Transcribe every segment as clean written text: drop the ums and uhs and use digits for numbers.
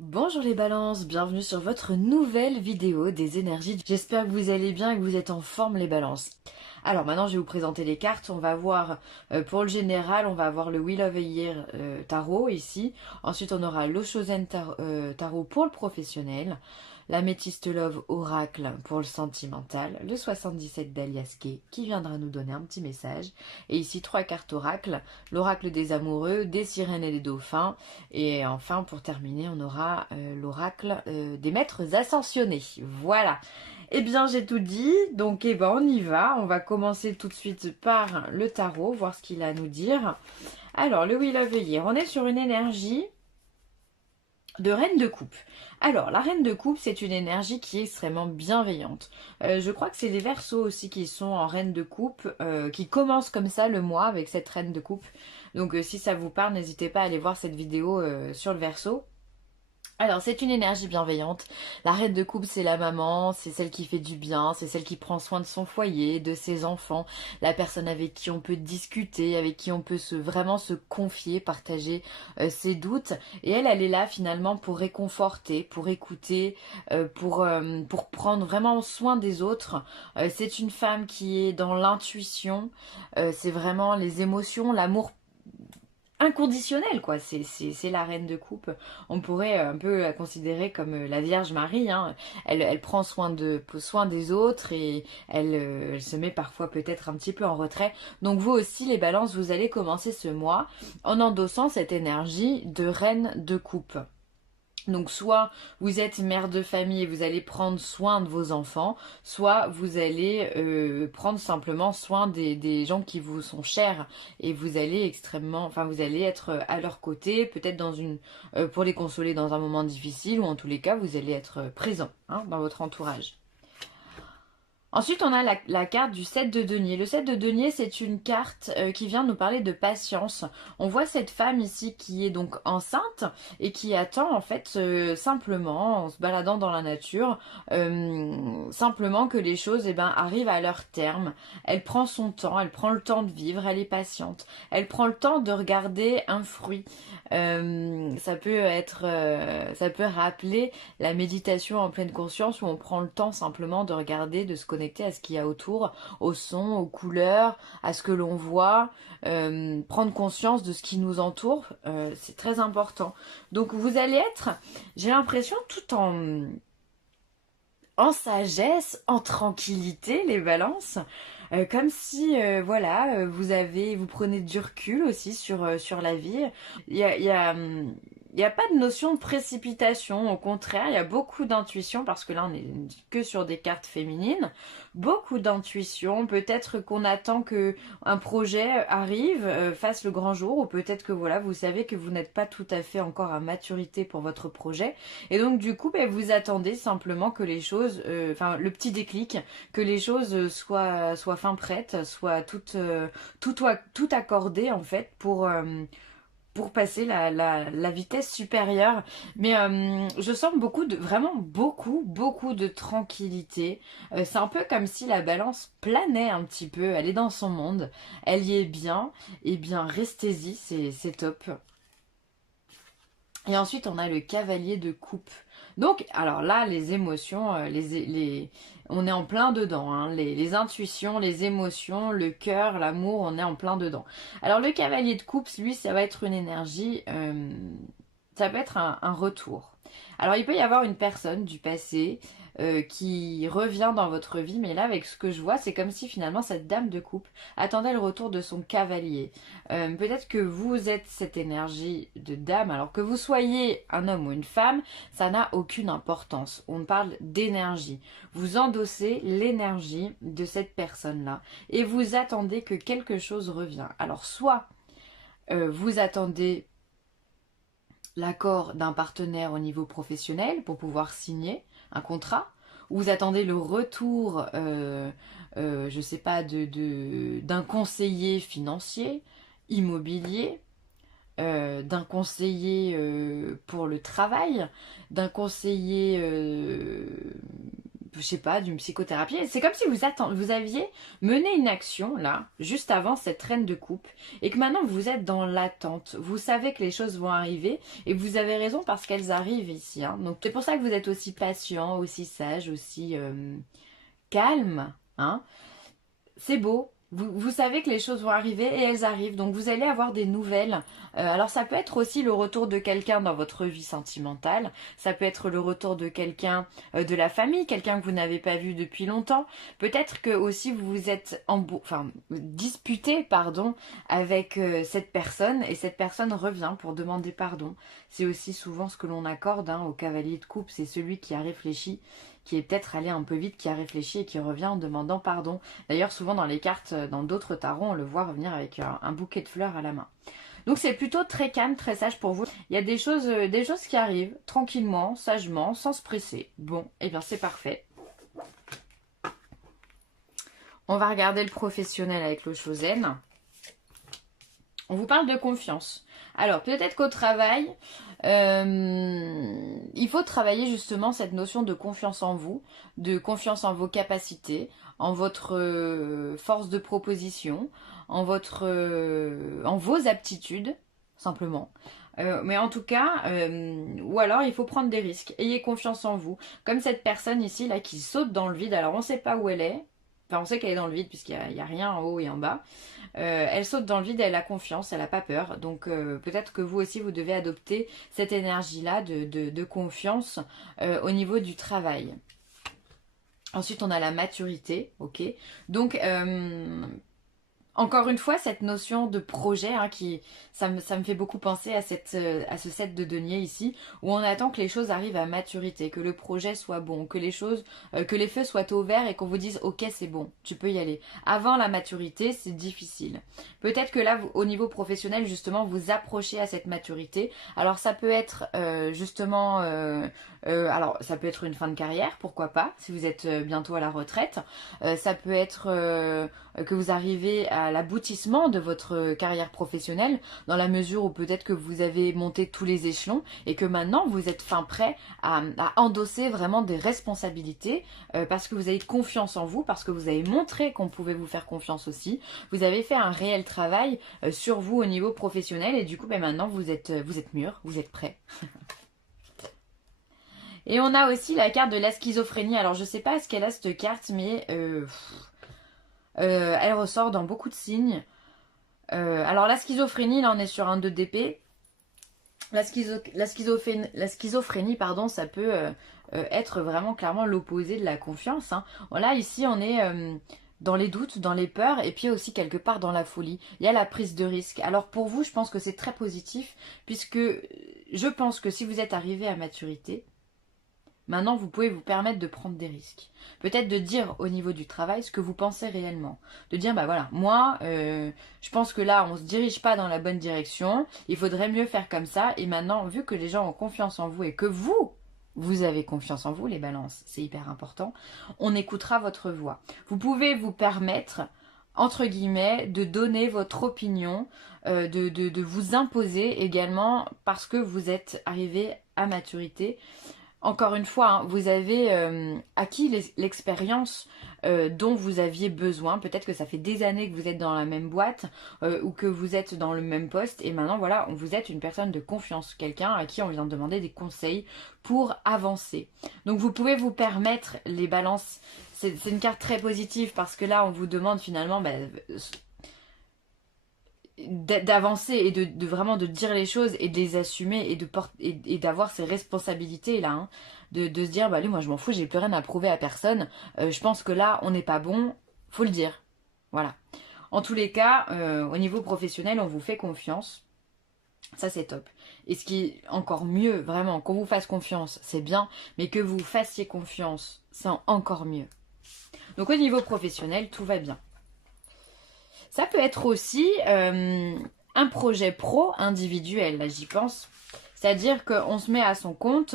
Bonjour les balances, bienvenue sur votre nouvelle vidéo des énergies. J'espère que vous allez bien et que vous êtes en forme les balances. Alors maintenant je vais vous présenter les cartes. On va voir pour le général, on va voir le Wheel of the Year tarot ici. Ensuite on aura l'Oshozen tarot pour le professionnel. L'Améthyste Love Oracle pour le sentimental. Le 77 d'Aliaske qui viendra nous donner un petit message. Et ici trois cartes oracle. L'oracle des amoureux, des sirènes et des dauphins. Et enfin, pour terminer, on aura l'oracle des maîtres ascensionnés. Voilà. Eh bien, j'ai tout dit. Donc, eh ben, on y va. On va commencer tout de suite par le tarot, voir ce qu'il a à nous dire. Alors, le Wheel of the Year. On est sur une énergie de reine de coupe. Alors, la reine de coupe, c'est une énergie qui est extrêmement bienveillante. Je crois que c'est les Verseaux aussi qui sont en reine de coupe, qui commencent comme ça le mois avec cette reine de coupe. Donc, si ça vous parle, n'hésitez pas à aller voir cette vidéo sur le Verseau. Alors, c'est une énergie bienveillante. La reine de coupe, c'est la maman, c'est celle qui fait du bien, c'est celle qui prend soin de son foyer, de ses enfants, la personne avec qui on peut discuter, avec qui on peut vraiment se confier, partager ses doutes. Et elle est là finalement pour réconforter, pour écouter, pour prendre vraiment soin des autres. C'est une femme qui est dans l'intuition, c'est vraiment les émotions, l'amour inconditionnelle, quoi. C'est la reine de coupe. On pourrait un peu la considérer comme la Vierge Marie, hein. Elle prend soin des autres et elle se met parfois peut-être un petit peu en retrait. Donc vous aussi, les balances, vous allez commencer ce mois en endossant cette énergie de reine de coupe. Donc soit vous êtes mère de famille et vous allez prendre soin de vos enfants, soit vous allez prendre simplement soin des gens qui vous sont chers et vous allez vous allez être à leur côté, peut-être pour les consoler dans un moment difficile ou en tous les cas vous allez être présent, hein, dans votre entourage. Ensuite, on a la carte du 7 de denier. Le 7 de denier, c'est une carte qui vient nous parler de patience. On voit cette femme ici qui est donc enceinte et qui attend en fait simplement, en se baladant dans la nature, simplement que les choses arrivent à leur terme. Elle prend son temps, elle prend le temps de vivre, elle est patiente. Elle prend le temps de regarder un fruit. Ça peut rappeler la méditation en pleine conscience où on prend le temps simplement de regarder, de se connecter à ce qu'il y a autour, au son, aux couleurs, à ce que l'on voit, prendre conscience de ce qui nous entoure, c'est très important. Donc vous allez être, j'ai l'impression, tout en sagesse, en tranquillité, les balances. Comme si, voilà, vous prenez du recul aussi sur la vie. Il y a pas de notion de précipitation, au contraire, il y a beaucoup d'intuition, parce que là on est que sur des cartes féminines, beaucoup d'intuition, peut-être qu'on attend que un projet arrive, fasse le grand jour, ou peut-être que voilà, vous savez que vous n'êtes pas tout à fait encore à maturité pour votre projet, et donc du coup, vous attendez simplement que les choses, le petit déclic, que les choses soient fin prêtes, soient tout accordées en fait pour passer la vitesse supérieure. Mais je sens vraiment beaucoup de tranquillité. C'est un peu comme si la balance planait un petit peu, elle est dans son monde, elle y est bien, et bien restez-y, c'est top. Et ensuite, on a le cavalier de coupe. Donc, alors là, les émotions, on est en plein dedans, hein. Les intuitions, les émotions, le cœur, l'amour, on est en plein dedans. Alors, le cavalier de coupe, lui, ça va être une énergie, ça peut être un retour. Alors, il peut y avoir une personne du passé qui revient dans votre vie, mais là, avec ce que je vois, c'est comme si finalement cette dame de coupe attendait le retour de son cavalier. Peut-être que vous êtes cette énergie de dame, alors que vous soyez un homme ou une femme, ça n'a aucune importance. On parle d'énergie. Vous endossez l'énergie de cette personne-là et vous attendez que quelque chose revienne. Alors, soit vous attendez l'accord d'un partenaire au niveau professionnel pour pouvoir signer un contrat, ou vous attendez le retour, je sais pas, d'un conseiller financier, immobilier, d'un conseiller,, pour le travail, d'un conseiller, je sais pas, d'une psychothérapie. C'est comme si vous aviez mené une action, là, juste avant cette reine de coupe, et que maintenant vous êtes dans l'attente. Vous savez que les choses vont arriver, et vous avez raison parce qu'elles arrivent ici. Hein. Donc c'est pour ça que vous êtes aussi patient, aussi sage, aussi calme. Hein. C'est beau. Vous savez que les choses vont arriver et elles arrivent, donc vous allez avoir des nouvelles. Alors ça peut être aussi le retour de quelqu'un dans votre vie sentimentale, ça peut être le retour de quelqu'un de la famille, quelqu'un que vous n'avez pas vu depuis longtemps. Peut-être que aussi vous vous êtes disputé pardon, avec cette personne et cette personne revient pour demander pardon. C'est aussi souvent ce que l'on accorde au cavalier de coupe, c'est celui qui a réfléchi, qui est peut-être allé un peu vite, qui a réfléchi et qui revient en demandant pardon. D'ailleurs, souvent dans les cartes, dans d'autres tarots, on le voit revenir avec un bouquet de fleurs à la main. Donc c'est plutôt très calme, très sage pour vous. Il y a des choses qui arrivent tranquillement, sagement, sans se presser. Bon, et bien c'est parfait. On va regarder le professionnel avec le Chosen. On vous parle de confiance. Alors, peut-être qu'au travail, il faut travailler justement cette notion de confiance en vous, de confiance en vos capacités, en votre force de proposition, en vos aptitudes, simplement. Mais en tout cas, ou alors il faut prendre des risques. Ayez confiance en vous. Comme cette personne ici, là, qui saute dans le vide. Alors, on ne sait pas où elle est. Enfin, on sait qu'elle est dans le vide puisqu'il n'y a rien en haut et en bas. Elle saute dans le vide, elle a confiance, elle n'a pas peur. Donc peut-être que vous aussi, vous devez adopter cette énergie-là de confiance au niveau du travail. Ensuite, on a la maturité, ok. Donc, encore une fois, cette notion de projet, ça me fait beaucoup penser à ce set de denier ici, où on attend que les choses arrivent à maturité, que le projet soit bon, que les feux soient au vert et qu'on vous dise ok c'est bon, tu peux y aller. Avant la maturité, c'est difficile. Peut-être que là, au niveau professionnel, justement, vous approchez à cette maturité. Alors ça peut être alors ça peut être une fin de carrière, pourquoi pas, si vous êtes bientôt à la retraite. Ça peut être que vous arrivez à l'aboutissement de votre carrière professionnelle, dans la mesure où peut-être que vous avez monté tous les échelons et que maintenant vous êtes prêt à endosser vraiment des responsabilités parce que vous avez confiance en vous, parce que vous avez montré qu'on pouvait vous faire confiance aussi. Vous avez fait un réel travail sur vous au niveau professionnel et du coup maintenant vous êtes mûr, vous êtes prêt. Et on a aussi la carte de la schizophrénie. Alors je sais pas ce qu'elle a cette carte, mais elle ressort dans beaucoup de signes. Alors la schizophrénie, là on est sur un 2 d'épée. La schizophrénie, pardon, ça peut être vraiment clairement l'opposé de la confiance. Hein. Là ici on est dans les doutes, dans les peurs et puis aussi quelque part dans la folie. Il y a la prise de risque. Alors pour vous, je pense que c'est très positif puisque je pense que si vous êtes arrivé à maturité, maintenant, vous pouvez vous permettre de prendre des risques. Peut-être de dire au niveau du travail ce que vous pensez réellement. De dire, bah voilà, moi, je pense que là, on ne se dirige pas dans la bonne direction. Il faudrait mieux faire comme ça. Et maintenant, vu que les gens ont confiance en vous et que vous avez confiance en vous, les balances, c'est hyper important, on écoutera votre voix. Vous pouvez vous permettre, entre guillemets, de donner votre opinion, de vous imposer également parce que vous êtes arrivé à maturité. Encore une fois, vous avez acquis l'expérience dont vous aviez besoin. Peut-être que ça fait des années que vous êtes dans la même boîte ou que vous êtes dans le même poste. Et maintenant, voilà, vous êtes une personne de confiance. Quelqu'un à qui on vient demander des conseils pour avancer. Donc, vous pouvez vous permettre les balances. C'est une carte très positive parce que là, on vous demande finalement... d'avancer et de vraiment de dire les choses et de les assumer et d'avoir ces responsabilités là, hein, de se dire bah allez, moi je m'en fous, j'ai plus rien à prouver à personne, je pense que là on n'est pas bon, faut le dire, voilà. En tous les cas, au niveau professionnel on vous fait confiance, ça c'est top. Et ce qui est encore mieux, vraiment, qu'on vous fasse confiance c'est bien, mais que vous fassiez confiance c'est encore mieux. Donc au niveau professionnel tout va bien. Ça peut être aussi un projet pro individuel, là j'y pense. C'est-à-dire qu'on se met à son compte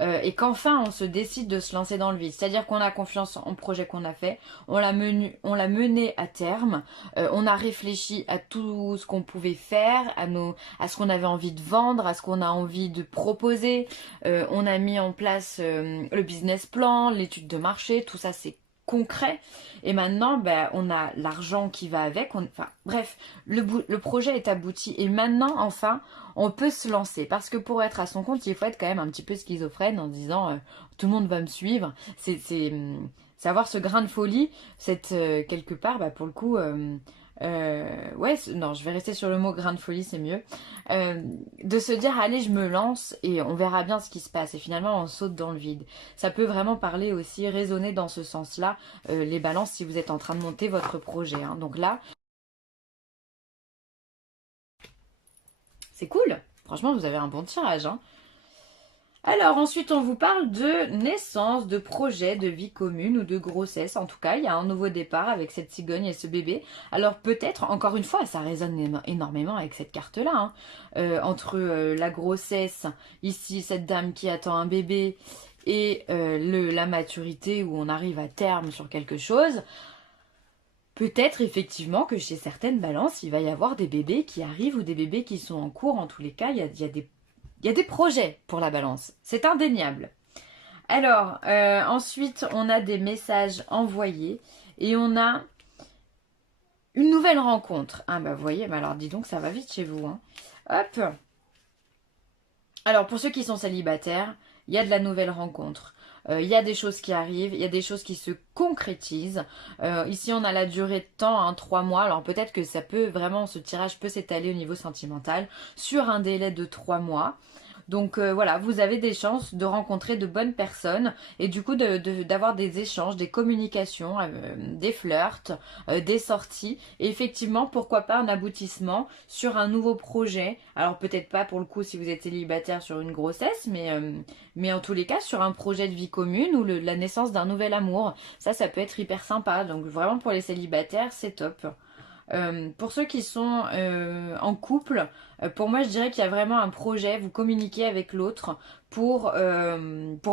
et qu'enfin on se décide de se lancer dans le vide. C'est-à-dire qu'on a confiance en projet qu'on a fait, on l'a mené à terme, on a réfléchi à tout ce qu'on pouvait faire, à ce qu'on avait envie de vendre, à ce qu'on a envie de proposer. On a mis en place le business plan, l'étude de marché, tout ça c'est concret. Et maintenant, ben, on a l'argent qui va avec. Enfin, bref, le projet est abouti. Et maintenant, enfin, on peut se lancer. Parce que pour être à son compte, il faut être quand même un petit peu schizophrène en disant tout le monde va me suivre. C'est avoir ce grain de folie, quelque part, bah, pour le coup, ouais, non, je vais rester sur le mot grain de folie, c'est mieux. De se dire, allez, je me lance et on verra bien ce qui se passe. Et finalement, on saute dans le vide. Ça peut vraiment parler aussi, résonner dans ce sens-là, les balances, si vous êtes en train de monter votre projet. Hein. Donc là, c'est cool. Franchement, vous avez un bon tirage. Hein. Alors ensuite on vous parle de naissance, de projet, de vie commune ou de grossesse. En tout cas, il y a un nouveau départ avec cette cigogne et ce bébé. Alors peut-être, encore une fois, ça résonne énormément avec cette carte-là. Hein. Entre la grossesse, ici cette dame qui attend un bébé, et la maturité où on arrive à terme sur quelque chose. Peut-être effectivement que chez certaines balances, il va y avoir des bébés qui arrivent ou des bébés qui sont en cours. En tous les cas, il y a des projets pour la balance, c'est indéniable. Alors, ensuite, on a des messages envoyés et on a une nouvelle rencontre. Ah bah vous voyez, mais alors dis donc, ça va vite chez vous. Hein. Hop. Alors, pour ceux qui sont célibataires, il y a de la nouvelle rencontre. Il y a des choses qui arrivent, il y a des choses qui se concrétisent. Ici, on a la durée de temps, hein, 3 mois. Alors peut-être que ça peut vraiment, ce tirage peut s'étaler au niveau sentimental sur un délai de 3 mois. Donc voilà, vous avez des chances de rencontrer de bonnes personnes et du coup d'avoir des échanges, des communications, des flirts, des sorties. Et effectivement, pourquoi pas un aboutissement sur un nouveau projet. Alors peut-être pas pour le coup si vous êtes célibataire sur une grossesse, mais en tous les cas sur un projet de vie commune ou la naissance d'un nouvel amour. Ça peut être hyper sympa. Donc vraiment pour les célibataires, c'est top. Pour ceux qui sont en couple, pour moi je dirais qu'il y a vraiment un projet, vous communiquez avec l'autre pour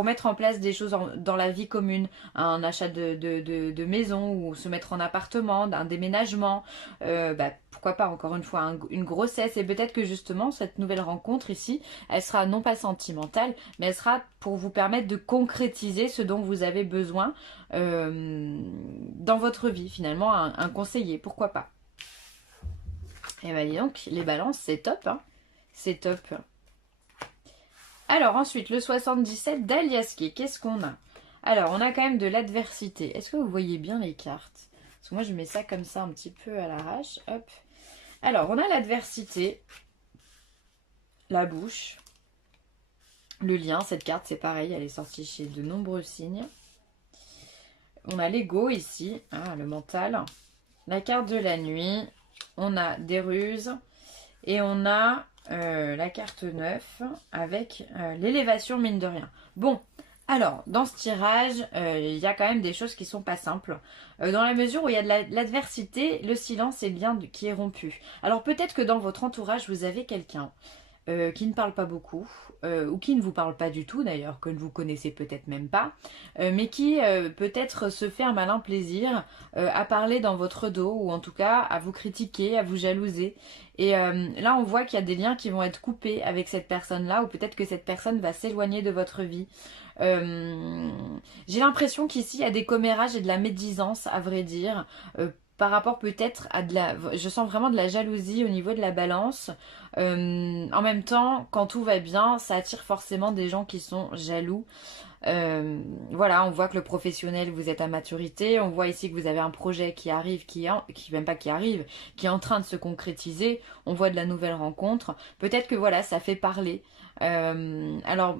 mettre en place des choses dans la vie commune, un achat de maison ou se mettre en appartement, un déménagement, pourquoi pas encore une fois une grossesse et peut-être que justement cette nouvelle rencontre ici, elle sera non pas sentimentale, mais elle sera pour vous permettre de concrétiser ce dont vous avez besoin dans votre vie finalement, un conseiller, pourquoi pas. Et bah dis donc, les balances, c'est top, hein. C'est top. Alors ensuite, le 77 d'Aliaski, qu'est-ce qu'on a? Alors, on a quand même de l'adversité. Est-ce que vous voyez bien les cartes? Parce que moi, je mets ça comme ça un petit peu à l'arrache. Hop. Alors, on a l'adversité, la bouche, le lien. Cette carte, c'est pareil, elle est sortie chez de nombreux signes. On a l'ego ici, hein, le mental. La carte de la nuit. On a des ruses et on a la carte 9 avec l'élévation mine de rien. Bon, alors dans ce tirage, il y a quand même des choses qui sont pas simples. Dans la mesure où il y a de l'adversité, le silence est le lien qui est rompu. Alors peut-être que dans votre entourage, vous avez quelqu'un qui ne parle pas beaucoup, ou qui ne vous parle pas du tout d'ailleurs, que vous connaissez peut-être même pas, mais qui peut-être se fait un malin plaisir à parler dans votre dos, ou en tout cas à vous critiquer, à vous jalouser. Et là on voit qu'il y a des liens qui vont être coupés avec cette personne-là, ou peut-être que cette personne va s'éloigner de votre vie. J'ai l'impression qu'ici il y a des commérages et de la médisance à vrai dire, par rapport peut-être à je sens vraiment de la jalousie au niveau de la balance. En même temps, quand tout va bien, ça attire forcément des gens qui sont jaloux. Voilà, on voit que le professionnel, vous êtes à maturité. On voit ici que vous avez un projet qui arrive, même pas qui arrive, qui est en train de se concrétiser. On voit de la nouvelle rencontre. Peut-être que voilà, ça fait parler. Alors,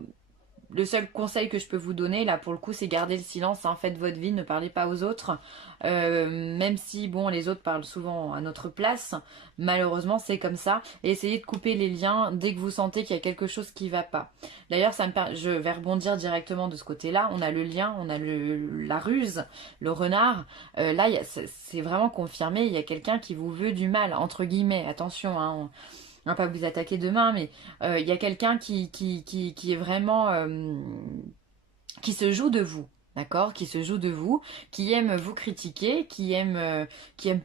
le seul conseil que je peux vous donner, là, pour le coup, c'est garder le silence, hein, faites votre vie, ne parlez pas aux autres. Même si, bon, les autres parlent souvent à notre place, malheureusement, c'est comme ça. Et essayez de couper les liens dès que vous sentez qu'il y a quelque chose qui va pas. D'ailleurs, je vais rebondir directement de ce côté-là. On a le lien, on a la ruse, le renard. Là, c'est vraiment confirmé, il y a quelqu'un qui vous veut du mal, entre guillemets, attention, hein. on va pas vous attaquer demain, mais il y a quelqu'un qui est vraiment qui se joue de vous, d'accord? Qui se joue de vous, qui aime vous critiquer, qui aime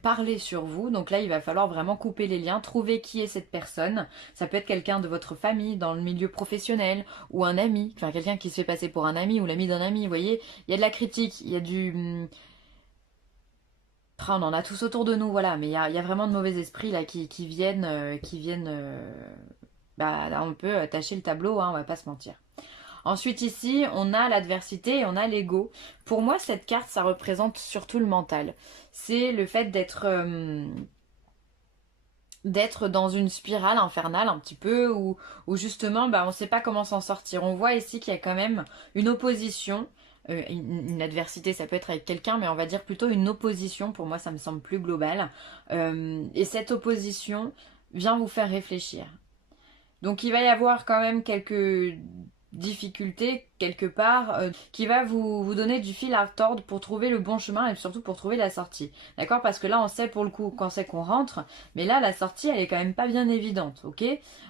parler sur vous. Donc là, il va falloir vraiment couper les liens, trouver qui est cette personne. Ça peut être quelqu'un de votre famille, dans le milieu professionnel, ou un ami, enfin quelqu'un qui se fait passer pour un ami ou l'ami d'un ami. Vous voyez, il y a de la critique, il y a du on en a tous autour de nous, voilà, mais il y a vraiment de mauvais esprits là qui viennent, bah, un peu tâcher le tableau, hein, on va pas se mentir. Ensuite ici, on a l'adversité et on a l'ego. Pour moi, cette carte, ça représente surtout le mental. C'est le fait d'être dans une spirale infernale un petit peu, où justement, bah, on ne sait pas comment s'en sortir. On voit ici qu'il y a quand même une opposition. Une adversité, ça peut être avec quelqu'un, mais on va dire plutôt une opposition. Pour moi, ça me semble plus global. Et cette opposition vient vous faire réfléchir. Donc il va y avoir quand même quelques difficultés quelque part qui va vous donner du fil à retordre pour trouver le bon chemin et surtout pour trouver la sortie. D'accord? Parce que là on sait pour le coup quand c'est qu'on rentre, mais là la sortie elle est quand même pas bien évidente, ok?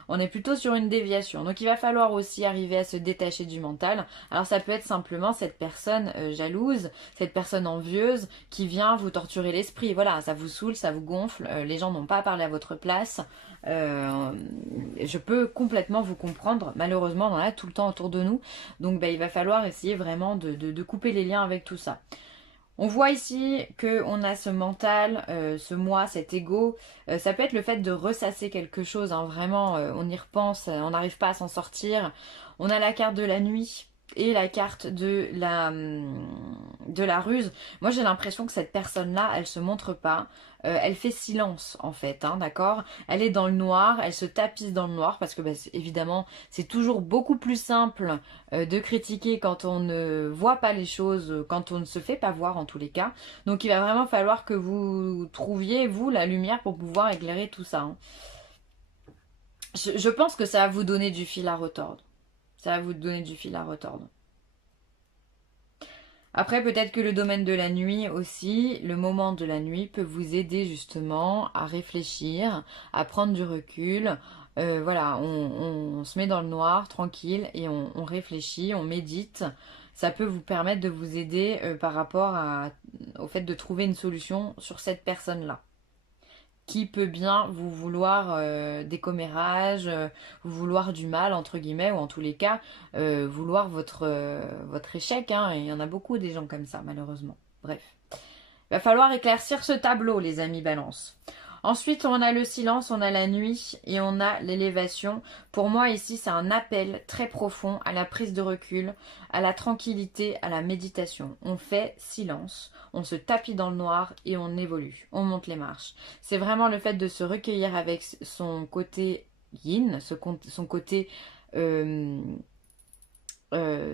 On est plutôt sur une déviation. Donc il va falloir aussi arriver à se détacher du mental. Alors ça peut être simplement cette personne jalouse, cette personne envieuse qui vient vous torturer l'esprit. Voilà, ça vous saoule, ça vous gonfle, les gens n'ont pas à parler à votre place. Je peux complètement vous comprendre. Malheureusement, on en a tout le temps autour de nous. Donc, bah, il va falloir essayer vraiment de couper les liens avec tout ça. On voit ici qu'on a ce mental, ce moi, cet ego. Ça peut être le fait de ressasser quelque chose. Hein, vraiment, on y repense, on n'arrive pas à s'en sortir. On a la carte de la nuit et la carte de la ruse. Moi, j'ai l'impression que cette personne-là, elle se montre pas. Elle fait silence, en fait, hein, d'accord? Elle est dans le noir, elle se tapisse dans le noir, parce que, bah, évidemment, c'est toujours beaucoup plus simple de critiquer quand on ne voit pas les choses, quand on ne se fait pas voir, en tous les cas. Donc, il va vraiment falloir que vous trouviez, vous, la lumière pour pouvoir éclairer tout ça. Hein. Je pense que ça va vous donner du fil à retordre. Ça va vous donner du fil à retordre. Après, peut-être que le domaine de la nuit aussi, le moment de la nuit peut vous aider justement à réfléchir, à prendre du recul. Voilà, on se met dans le noir, tranquille, et on réfléchit, on médite. Ça peut vous permettre de vous aider par rapport au fait de trouver une solution sur cette personne-là qui peut bien vous vouloir des commérages, vous vouloir du mal, entre guillemets, ou en tous les cas, vouloir votre échec. Hein, et il y en a beaucoup des gens comme ça, malheureusement. Bref. Il va falloir éclaircir ce tableau, les amis balance. Ensuite, on a le silence, on a la nuit et on a l'élévation. Pour moi, ici, c'est un appel très profond à la prise de recul, à la tranquillité, à la méditation. On fait silence, on se tapit dans le noir et on évolue, on monte les marches. C'est vraiment le fait de se recueillir avec son côté yin, son côté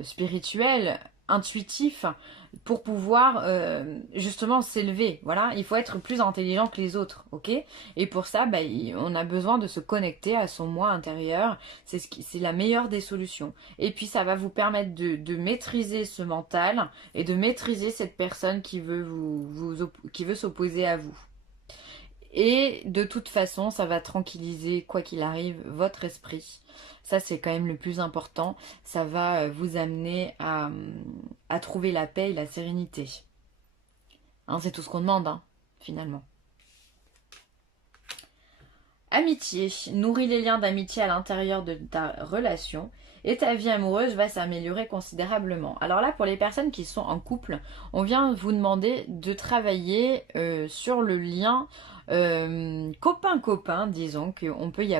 spirituel, intuitif, pour pouvoir justement s'élever. Voilà, il faut être plus intelligent que les autres, ok? Et pour ça, bah, on a besoin de se connecter à son moi intérieur. C'est la meilleure des solutions. Et puis ça va vous permettre de maîtriser ce mental et de maîtriser cette personne qui veut qui veut s'opposer à vous. Et de toute façon, ça va tranquilliser, quoi qu'il arrive, votre esprit. Ça, c'est quand même le plus important. Ça va vous amener à trouver la paix et la sérénité. Hein, c'est tout ce qu'on demande, hein, finalement. Amitié. Nourris les liens d'amitié à l'intérieur de ta relation et ta vie amoureuse va s'améliorer considérablement. Alors là, pour les personnes qui sont en couple, on vient vous demander de travailler sur le lien copain-copain, disons, qu'il peut y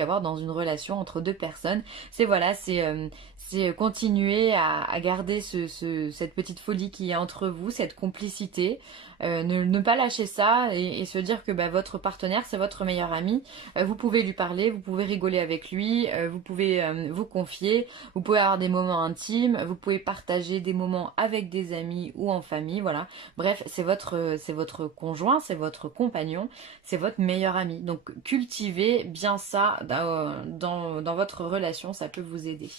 avoir dans une relation entre deux personnes. C'est voilà, c'est continuer à garder cette petite folie qui est entre vous, cette complicité, ne pas lâcher ça et se dire que bah, votre partenaire c'est votre meilleur ami. Vous pouvez lui parler, vous pouvez rigoler avec lui, vous pouvez vous confier, vous pouvez avoir des moments intimes, vous pouvez partager des moments avec des amis ou en famille, voilà. Bref, c'est votre conjoint, c'est votre compagnon, c'est votre meilleur ami. Donc cultivez bien ça dans votre relation, ça peut vous aider.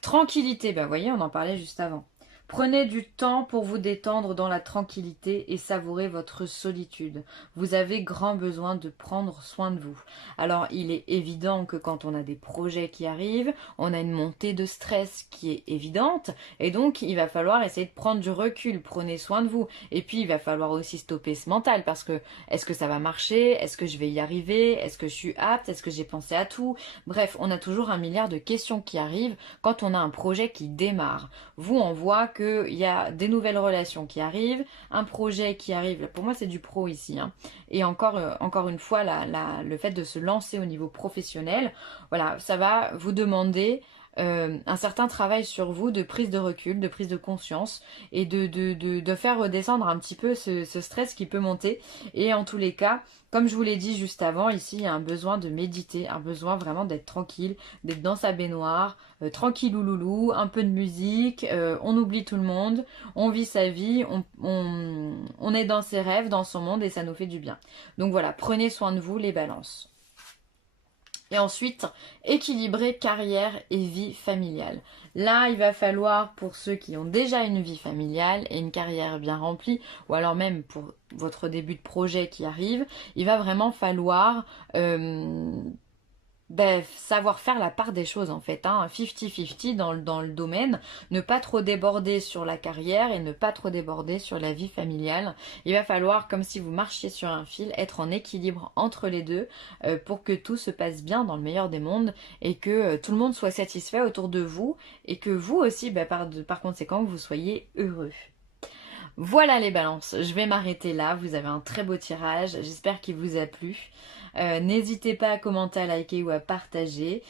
Tranquillité, ben voyez, on en parlait juste avant. Prenez du temps pour vous détendre dans la tranquillité et savourer votre solitude. Vous avez grand besoin de prendre soin de vous. Alors, il est évident que quand on a des projets qui arrivent, on a une montée de stress qui est évidente et donc il va falloir essayer de prendre du recul. Prenez soin de vous. Et puis, il va falloir aussi stopper ce mental parce que est-ce que ça va marcher? Est-ce que je vais y arriver? Est-ce que je suis apte? Est-ce que j'ai pensé à tout? Bref, on a toujours un milliard de questions qui arrivent quand on a un projet qui démarre. Vous, on voit qu'il y a des nouvelles relations qui arrivent, un projet qui arrive, pour moi c'est du pro ici, hein. Et encore une fois, le fait de se lancer au niveau professionnel, voilà, ça va vous demander un certain travail sur vous, de prise de recul, de prise de conscience et de faire redescendre un petit peu ce stress qui peut monter. Et en tous les cas, comme je vous l'ai dit juste avant, ici il y a un besoin de méditer, un besoin vraiment d'être tranquille, d'être dans sa baignoire, tranquille ou loulou, un peu de musique, on oublie tout le monde, on vit sa vie, on est dans ses rêves, dans son monde et ça nous fait du bien. Donc voilà, prenez soin de vous les balances. Et ensuite, équilibrer carrière et vie familiale. Là, il va falloir, pour ceux qui ont déjà une vie familiale et une carrière bien remplie, ou alors même pour votre début de projet qui arrive, il va vraiment falloir savoir faire la part des choses en fait, hein, 50-50 dans le domaine, ne pas trop déborder sur la carrière et ne pas trop déborder sur la vie familiale. Il va falloir, comme si vous marchiez sur un fil, être en équilibre entre les deux pour que tout se passe bien dans le meilleur des mondes et que tout le monde soit satisfait autour de vous et que vous aussi, par conséquent, vous soyez heureux. Voilà les balances, je vais m'arrêter là, vous avez un très beau tirage, j'espère qu'il vous a plu. N'hésitez pas à commenter, à liker ou à partager.